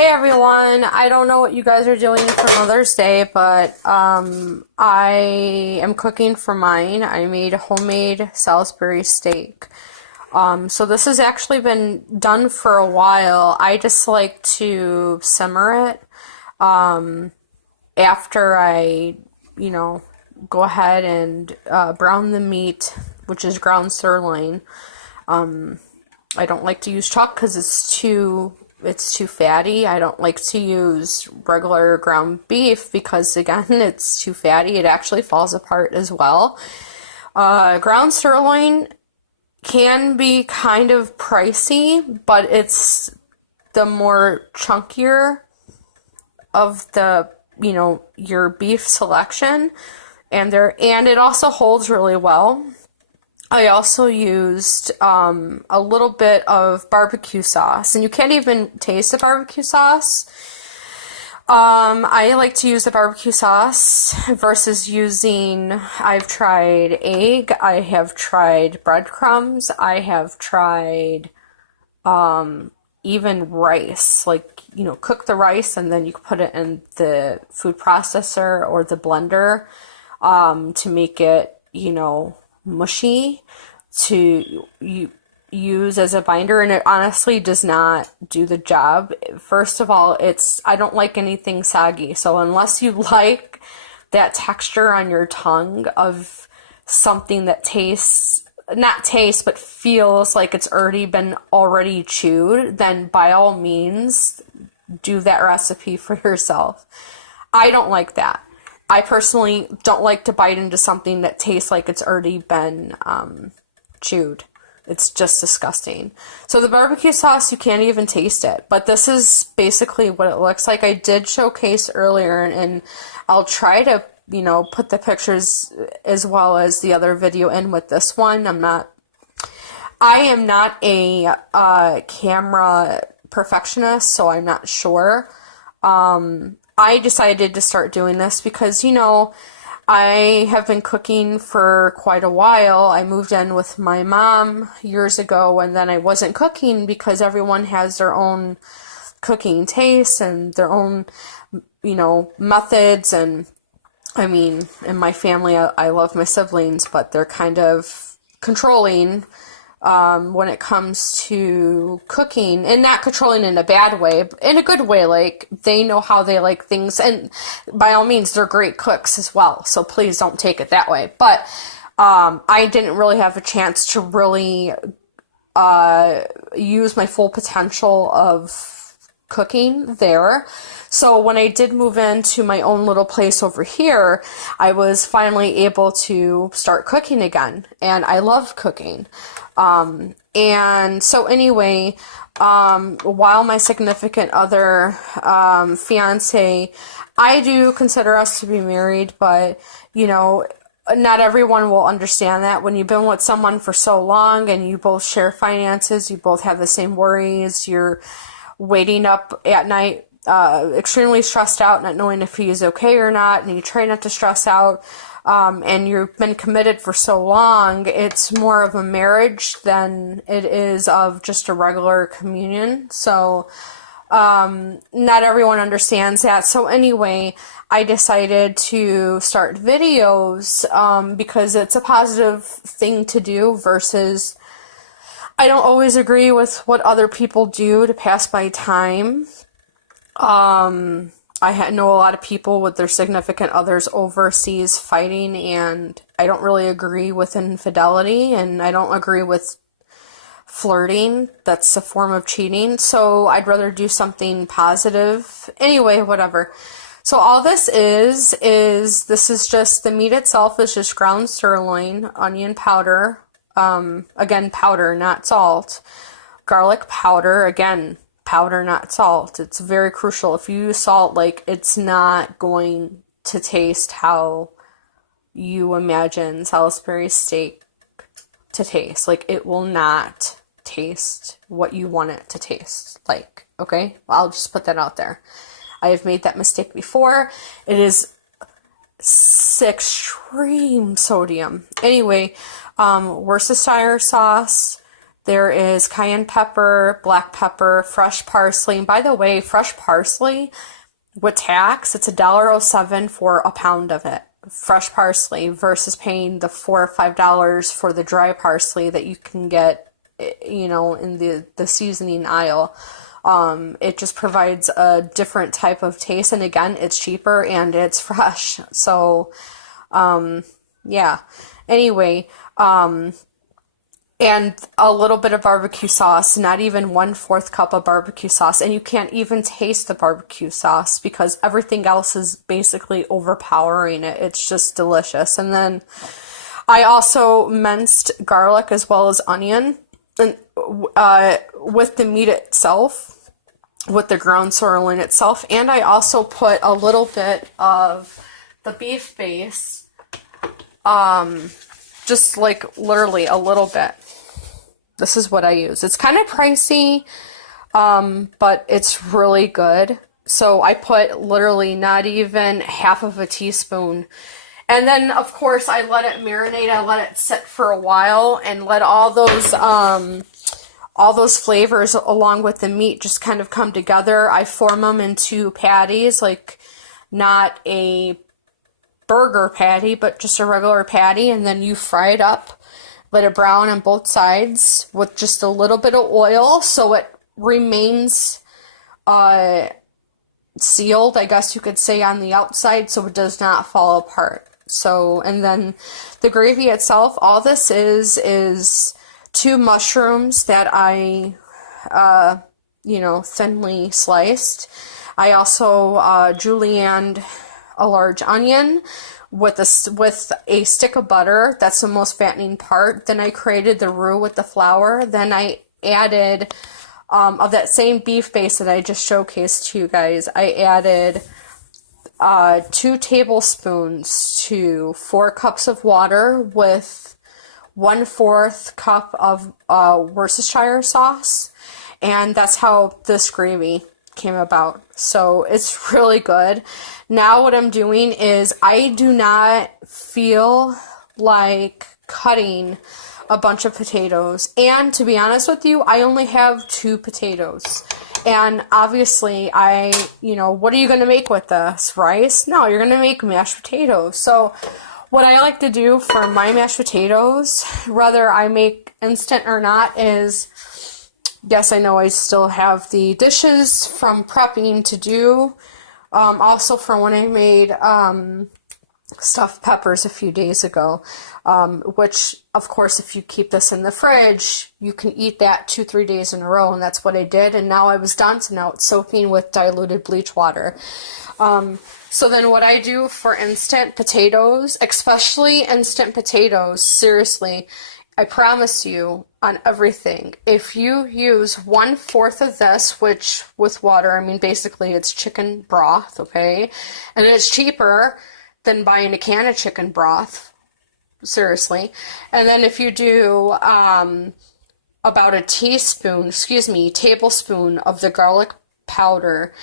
Hey everyone, I don't know what you guys are doing for Mother's Day, but I am cooking for mine. I made homemade Salisbury steak. So this has actually been done for a while. I just like to simmer it after I, go ahead and brown the meat, which is ground sirloin. I don't like to use chuck because it's too fatty. I don't like to use regular ground beef because, again, it's too fatty. It actually falls apart as well. Ground sirloin can be kind of pricey, but it's the more chunkier of the, your beef selection, and it also holds really well. I also used a little bit of barbecue sauce, and you can't even taste the barbecue sauce. I like to use the barbecue sauce versus I've tried egg, I have tried breadcrumbs, I have tried even rice, cook the rice and then you can put it in the food processor or the blender to make it, mushy to use as a binder, and it honestly does not do the job. First of all, I don't like anything soggy, so unless you like that texture on your tongue of something that but feels like it's already chewed, then by all means do that recipe for yourself. I don't like that. I personally don't like to bite into something that tastes like it's already been chewed. It's just disgusting. So the barbecue sauce, you can't even taste it. But this is basically what it looks like. I did showcase earlier, and I'll try to, put the pictures as well as the other video in with this one. I am not a camera perfectionist, so I'm not sure. I decided to start doing this because, I have been cooking for quite a while. I moved in with my mom years ago, and then I wasn't cooking because everyone has their own cooking tastes and their own, methods. And I mean, in my family, I love my siblings, but they're kind of controlling when it comes to cooking, and not controlling in a bad way, but in a good way. Like, they know how they like things, and by all means, they're great cooks as well, so please don't take it that way. But I didn't really have a chance to really use my full potential of cooking there. So when I did move into my own little place over here, I was finally able to start cooking again, and I love cooking. And so anyway, while my significant other, fiance, I do consider us to be married, but, not everyone will understand that. When you've been with someone for so long and you both share finances, you both have the same worries, you're waiting up at night, extremely stressed out, not knowing if he is okay or not, and you try not to stress out, and you've been committed for so long, it's more of a marriage than it is of just a regular communion. So, not everyone understands that. So anyway, I decided to start videos, because it's a positive thing to do versus I don't always agree with what other people do to pass my time. I know a lot of people with their significant others overseas fighting, and I don't really agree with infidelity, and I don't agree with flirting. That's a form of cheating, so I'd rather do something positive. Anyway, whatever. So all this is just, the meat itself is just ground sirloin, onion powder, again, powder, not salt, garlic powder, again, powder, not salt. It's very crucial. If you use salt, it's not going to taste how you imagine Salisbury steak to taste. It will not taste what you want it to taste like, okay? Well, I'll just put that out there. I have made that mistake before. It is extreme sodium. Anyway, Worcestershire sauce, There is cayenne pepper, black pepper, fresh parsley. And by the way, fresh parsley with tax, it's $1.07 for a pound of it. Fresh parsley versus paying the $4 or $5 for the dry parsley that you can get, you know, in the seasoning aisle. It just provides a different type of taste, and again, it's cheaper and it's fresh. So, yeah. Anyway, and a little bit of barbecue sauce, not even 1/4 cup of barbecue sauce, and you can't even taste the barbecue sauce because everything else is basically overpowering it. It's just delicious. And then I also minced garlic as well as onion, and with the meat itself, with the ground sirloin itself, and I also put a little bit of the beef base, just like literally a little bit. This is what I use. It's kind of pricey, but it's really good. So I put literally not even half of a teaspoon. And then, of course, I let it marinate. I let it sit for a while and let all those flavors along with the meat just kind of come together. I form them into patties, like not a burger patty, but just a regular patty, and then you fry it up. Let it brown on both sides with just a little bit of oil so it remains sealed, I guess you could say, on the outside so it does not fall apart. So, and then the gravy itself, all this is 2 mushrooms that I, you know, thinly sliced. I also julienned a large onion with a stick of butter. That's the most fattening part. Then I created the roux with the flour. Then I added, of that same beef base that I just showcased to you guys, I added 2 tablespoons to 4 cups of water with 1/4 cup of Worcestershire sauce. And that's how this gravy came about. So it's really good. Now what I'm doing is I do not feel like cutting a bunch of potatoes. And to be honest with you, I only have 2 potatoes. And obviously you know, what are you going to make with this? Rice? No, you're going to make mashed potatoes. So what I like to do for my mashed potatoes, whether I make instant or not, is, yes, I know I still have the dishes from prepping to do. Also from when I made stuffed peppers a few days ago, which, of course, if you keep this in the fridge, you can eat that 2-3 days in a row, and that's what I did. And now I was done, so now it's soaking with diluted bleach water. So then what I do for instant potatoes, especially instant potatoes, seriously, I promise you, on everything, if you use 1/4 of this, which with water, I mean, basically it's chicken broth, okay? And it's cheaper than buying a can of chicken broth, seriously. And then if you do about a tablespoon of the garlic powder,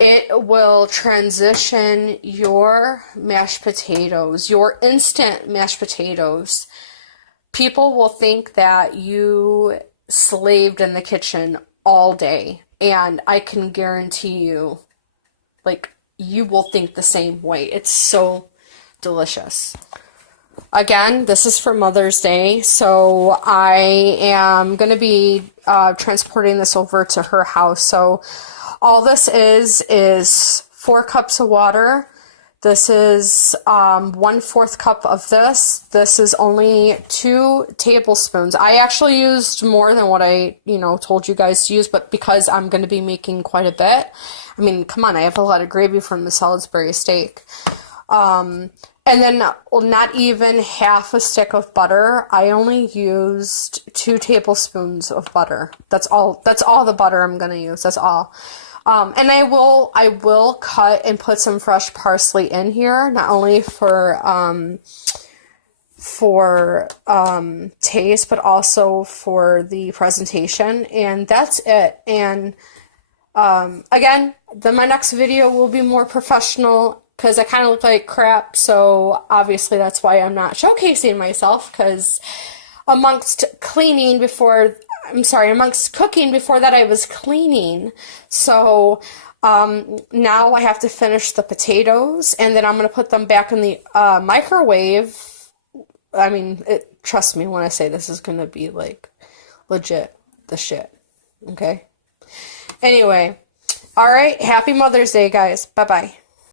it will transition your mashed potatoes, your instant mashed potatoes. People will think that you slaved in the kitchen all day, and I can guarantee you, like, you will think the same way. It's so delicious. Again, this is for Mother's Day, so I am going to be transporting this over to her house. So all this is 4 cups of water. This is 1/4 cup of this. This is only 2 tablespoons. I actually used more than what I, you know, told you guys to use, but because I'm going to be making quite a bit. I mean, come on, I have a lot of gravy from the Salisbury steak. And then not even half a stick of butter. I only used 2 tablespoons of butter. That's all the butter I'm going to use. That's all. And I will cut and put some fresh parsley in here, not only for taste, but also for the presentation. And that's it. And again, then my next video will be more professional because I kind of look like crap. So obviously that's why I'm not showcasing myself, because amongst cleaning before, I'm sorry, amongst cooking before that I was cleaning. So now I have to finish the potatoes, and then I'm going to put them back in the microwave. I mean, trust me when I say this is going to be like legit the shit. Okay? Anyway, all right. Happy Mother's Day, guys. Bye-bye.